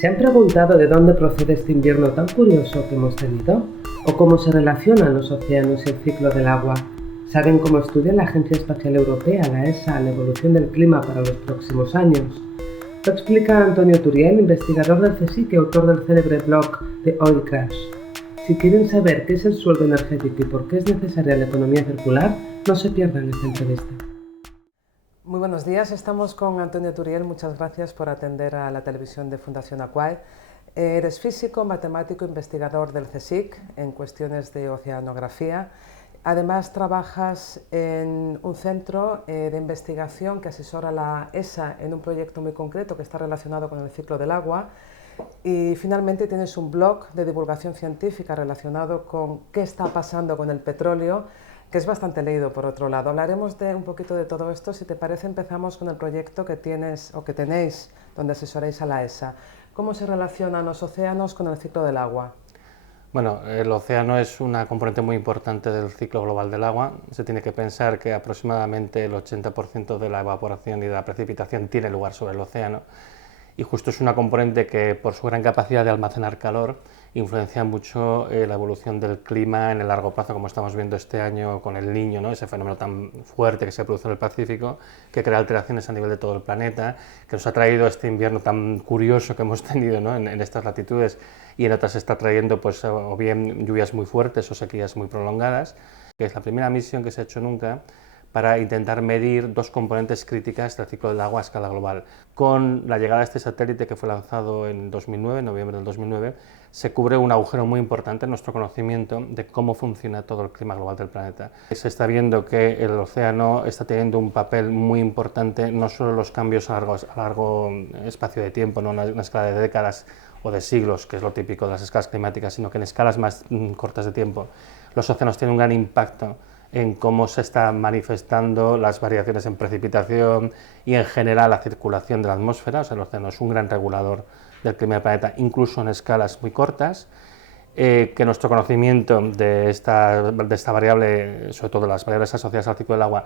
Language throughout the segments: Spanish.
¿Se han preguntado de dónde procede este invierno tan curioso que hemos tenido? ¿O cómo se relacionan los océanos y el ciclo del agua? ¿Saben cómo estudia la Agencia Espacial Europea, la ESA, la evolución del clima para los próximos años? Lo explica Antonio Turiel, investigador del CSIC y autor del célebre blog The Oil Crash. Si quieren saber qué es el sueldo energético y por qué es necesaria la economía circular, no se pierdan esta entrevista. Muy buenos días, estamos con Antonio Turiel, muchas gracias por atender a la televisión de Fundación Aquae. Eres físico, matemático, investigador del CSIC en cuestiones de oceanografía. Además trabajas en un centro de investigación que asesora a la ESA en un proyecto muy concreto que está relacionado con el ciclo del agua. Y finalmente tienes un blog de divulgación científica relacionado con qué está pasando con el petróleo, que es bastante leído por otro lado. Hablaremos un poquito de todo esto. Si te parece, empezamos con el proyecto que tienes o que tenéis, donde asesoráis a la ESA. ¿Cómo se relacionan los océanos con el ciclo del agua? Bueno, el océano es una componente muy importante del ciclo global del agua. Se tiene que pensar que aproximadamente el 80% de la evaporación y de la precipitación tiene lugar sobre el océano. Y justo es una componente que, por su gran capacidad de almacenar calor, influencia mucho la evolución del clima en el largo plazo, como estamos viendo este año con el Niño, ¿no? Ese fenómeno tan fuerte que se produce en el Pacífico, que crea alteraciones a nivel de todo el planeta, que nos ha traído este invierno tan curioso que hemos tenido, ¿no? en estas latitudes, y en otras está trayendo pues, o bien lluvias muy fuertes o sequías muy prolongadas, que es la primera misión que se ha hecho nunca para intentar medir dos componentes críticas del ciclo del agua a escala global. Con la llegada de este satélite, que fue lanzado en 2009, en noviembre del 2009, se cubre un agujero muy importante en nuestro conocimiento de cómo funciona todo el clima global del planeta. Se está viendo que el océano está teniendo un papel muy importante, no solo en los cambios a largo espacio de tiempo, no en una escala de décadas o de siglos, que es lo típico de las escalas climáticas, sino que en escalas más cortas de tiempo. Los océanos tienen un gran impacto en cómo se están manifestando las variaciones en precipitación y en general la circulación de la atmósfera. O sea, el océano es un gran regulador del clima del planeta, incluso en escalas muy cortas, que nuestro conocimiento de esta variable, sobre todo las variables asociadas al ciclo del agua,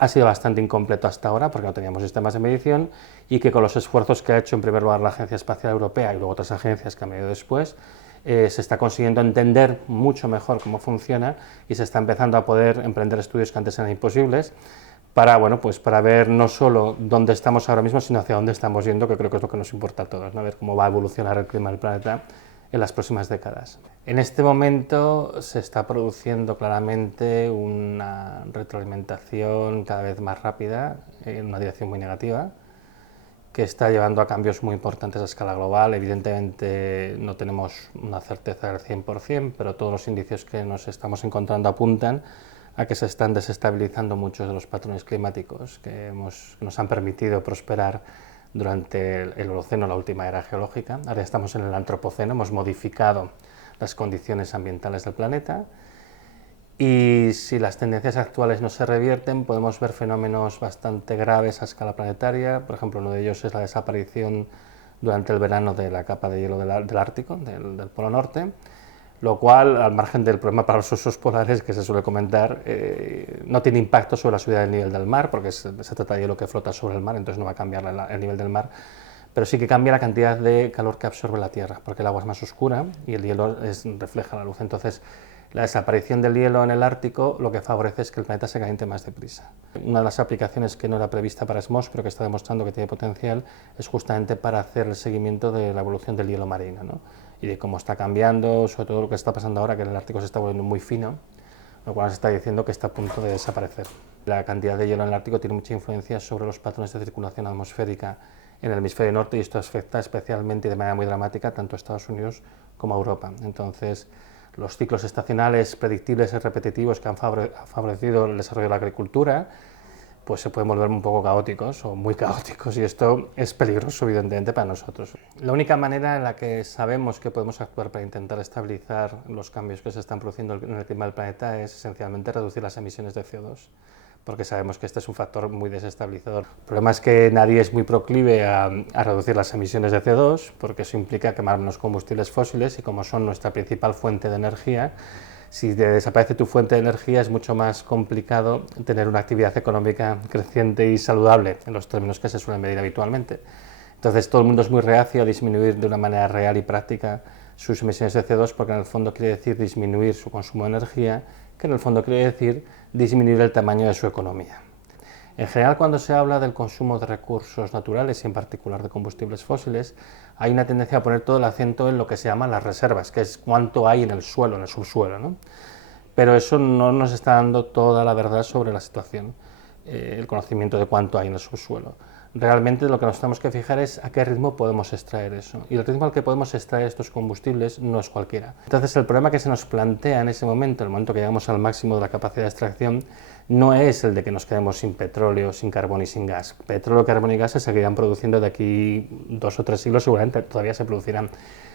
ha sido bastante incompleto hasta ahora porque no teníamos sistemas de medición, y que con los esfuerzos que ha hecho en primer lugar la Agencia Espacial Europea y luego otras agencias que han venido después, se está consiguiendo entender mucho mejor cómo funciona y se está empezando a poder emprender estudios que antes eran imposibles para, bueno, pues para ver no solo dónde estamos ahora mismo, sino hacia dónde estamos yendo, que creo que es lo que nos importa a todos, ¿no? Ver cómo va a evolucionar el clima del planeta en las próximas décadas. En este momento se está produciendo claramente una retroalimentación cada vez más rápida en una dirección muy negativa, que está llevando a cambios muy importantes a escala global. Evidentemente no tenemos una certeza del 100%, pero todos los indicios que nos estamos encontrando apuntan a que se están desestabilizando muchos de los patrones climáticos que nos han permitido prosperar durante el Holoceno, la última era geológica. Ahora estamos en el Antropoceno, hemos modificado las condiciones ambientales del planeta, y si las tendencias actuales no se revierten, podemos ver fenómenos bastante graves a escala planetaria. Por ejemplo, uno de ellos es la desaparición durante el verano de la capa de hielo del Ártico, del Polo Norte, lo cual, al margen del problema para los osos polares que se suele comentar, no tiene impacto sobre la subida del nivel del mar, porque se trata de hielo que flota sobre el mar, entonces no va a cambiar el nivel del mar, pero sí que cambia la cantidad de calor que absorbe la Tierra, porque el agua es más oscura y el hielo refleja la luz. Entonces, la desaparición del hielo en el Ártico lo que favorece es que el planeta se caliente más deprisa. Una de las aplicaciones que no era prevista para SMOS, pero que está demostrando que tiene potencial, es justamente para hacer el seguimiento de la evolución del hielo marino, ¿no? Y de cómo está cambiando, sobre todo lo que está pasando ahora, que el Ártico se está volviendo muy fino, lo cual nos está diciendo que está a punto de desaparecer. La cantidad de hielo en el Ártico tiene mucha influencia sobre los patrones de circulación atmosférica en el hemisferio norte, y esto afecta especialmente y de manera muy dramática tanto a Estados Unidos como a Europa. Entonces, los ciclos estacionales predictibles y repetitivos que han favorecido el desarrollo de la agricultura, pues se pueden volver un poco caóticos o muy caóticos, y esto es peligroso evidentemente para nosotros. La única manera en la que sabemos que podemos actuar para intentar estabilizar los cambios que se están produciendo en el clima del planeta es esencialmente reducir las emisiones de CO2, porque sabemos que este es un factor muy desestabilizador. El problema es que nadie es muy proclive a reducir las emisiones de CO2, porque eso implica quemar menos combustibles fósiles, y como son nuestra principal fuente de energía, si desaparece tu fuente de energía es mucho más complicado tener una actividad económica creciente y saludable en los términos que se suelen medir habitualmente. Entonces todo el mundo es muy reacio a disminuir de una manera real y práctica sus emisiones de CO2 porque en el fondo quiere decir disminuir su consumo de energía, que en el fondo quiere decir disminuir el tamaño de su economía. En general, cuando se habla del consumo de recursos naturales y en particular de combustibles fósiles, hay una tendencia a poner todo el acento en lo que se llama las reservas, que es cuánto hay en el suelo, en el subsuelo, ¿no? Pero eso no nos está dando toda la verdad sobre la situación, el conocimiento de cuánto hay en el subsuelo. Realmente lo que nos tenemos que fijar es a qué ritmo podemos extraer eso. Y el ritmo al que podemos extraer estos combustibles no es cualquiera. Entonces el problema que se nos plantea en ese momento, el momento que llegamos al máximo de la capacidad de extracción, no es el de que nos quedemos sin petróleo, sin carbón y sin gas. Petróleo, carbón y gas se seguirán produciendo de aquí 2 o 3 siglos, seguramente todavía se producirán.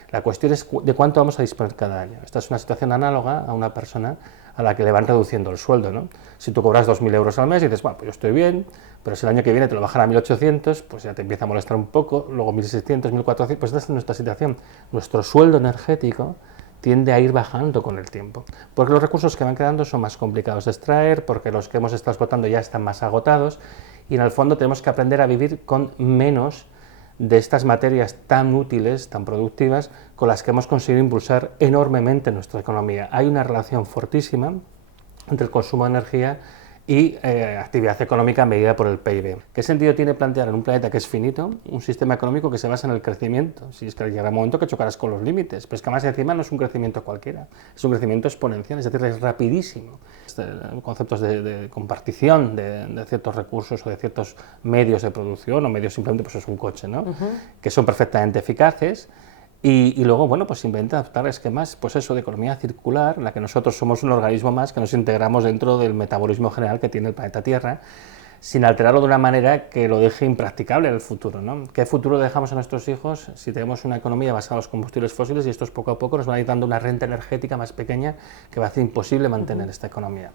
La cuestión es de cuánto vamos a disponer cada año. Esta es una situación análoga a una persona a la que le van reduciendo el sueldo, ¿no? Si tú cobras 2.000 euros al mes y dices, bueno, pues yo estoy bien, pero si el año que viene te lo bajan a 1.800, pues ya te empieza a molestar un poco, luego 1.600, 1.400, pues esta es nuestra situación. Nuestro sueldo energético tiende a ir bajando con el tiempo, porque los recursos que van quedando son más complicados de extraer, porque los que hemos estado explotando ya están más agotados, y en el fondo tenemos que aprender a vivir con menos de estas materias tan útiles, tan productivas, con las que hemos conseguido impulsar enormemente nuestra economía. Hay una relación fortísima entre el consumo de energía y actividad económica medida por el PIB. ¿Qué sentido tiene plantear en un planeta que es finito un sistema económico que se basa en el crecimiento? Si es que llegará un momento que chocarás con los límites, pero es que además encima no es un crecimiento cualquiera, es un crecimiento exponencial, es decir, es rapidísimo. Conceptos de compartición de ciertos recursos o de ciertos medios de producción o medios simplemente pues es un coche, ¿no? Que son perfectamente eficaces. Y luego, bueno, pues simplemente adaptar esquemas, pues eso, de economía circular, en la que nosotros somos un organismo más que nos integramos dentro del metabolismo general que tiene el planeta Tierra, sin alterarlo de una manera que lo deje impracticable en el futuro, ¿no? ¿Qué futuro dejamos a nuestros hijos si tenemos una economía basada en los combustibles fósiles y estos poco a poco nos van a ir dando una renta energética más pequeña que va a hacer imposible mantener esta economía?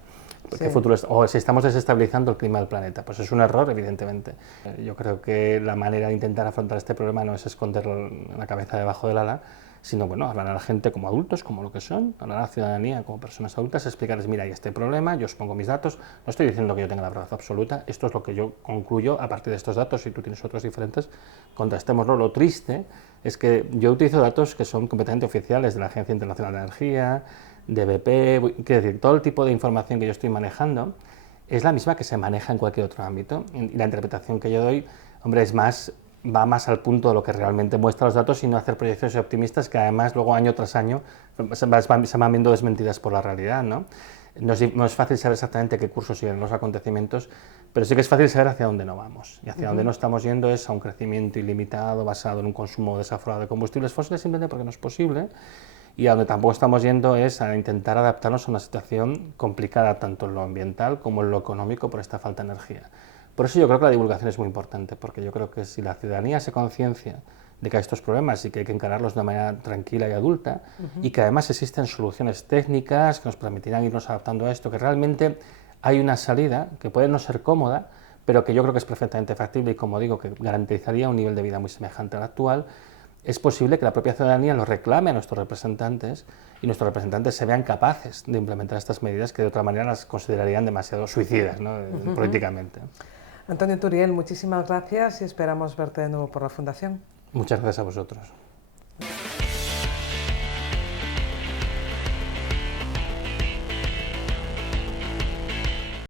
¿Qué futuro es? O si estamos desestabilizando el clima del planeta, pues es un error, evidentemente. Yo creo que la manera de intentar afrontar este problema no es esconder la cabeza debajo del ala, sino bueno, hablar a la gente como adultos, como lo que son, hablar a la ciudadanía como personas adultas, explicarles, mira, hay este problema, yo os pongo mis datos, no estoy diciendo que yo tenga la verdad absoluta, esto es lo que yo concluyo a partir de estos datos, si tú tienes otros diferentes, contrastémoslo. Lo triste es que yo utilizo datos que son completamente oficiales de la Agencia Internacional de Energía, de BP, quiero decir, todo el tipo de información que yo estoy manejando es la misma que se maneja en cualquier otro ámbito, y la interpretación que yo doy, hombre, va más al punto de lo que realmente muestra los datos y no hacer proyecciones optimistas que además luego año tras año se van viendo desmentidas por la realidad, ¿no? No es fácil saber exactamente qué curso siguen los acontecimientos, pero sí que es fácil saber hacia dónde no vamos. Y hacia dónde no estamos yendo es a un crecimiento ilimitado basado en un consumo desaforado de combustibles fósiles simplemente porque no es posible, y a donde tampoco estamos yendo es a intentar adaptarnos a una situación complicada tanto en lo ambiental como en lo económico por esta falta de energía. Por eso yo creo que la divulgación es muy importante, porque yo creo que si la ciudadanía se conciencia de que hay estos problemas y que hay que encararlos de una manera tranquila y adulta, y que además existen soluciones técnicas que nos permitirán irnos adaptando a esto, que realmente hay una salida que puede no ser cómoda, pero que yo creo que es perfectamente factible y, como digo, que garantizaría un nivel de vida muy semejante al actual, es posible que la propia ciudadanía lo reclame a nuestros representantes y nuestros representantes se vean capaces de implementar estas medidas que de otra manera las considerarían demasiado suicidas, ¿no? Políticamente. Antonio Turiel, muchísimas gracias y esperamos verte de nuevo por la Fundación. Muchas gracias a vosotros.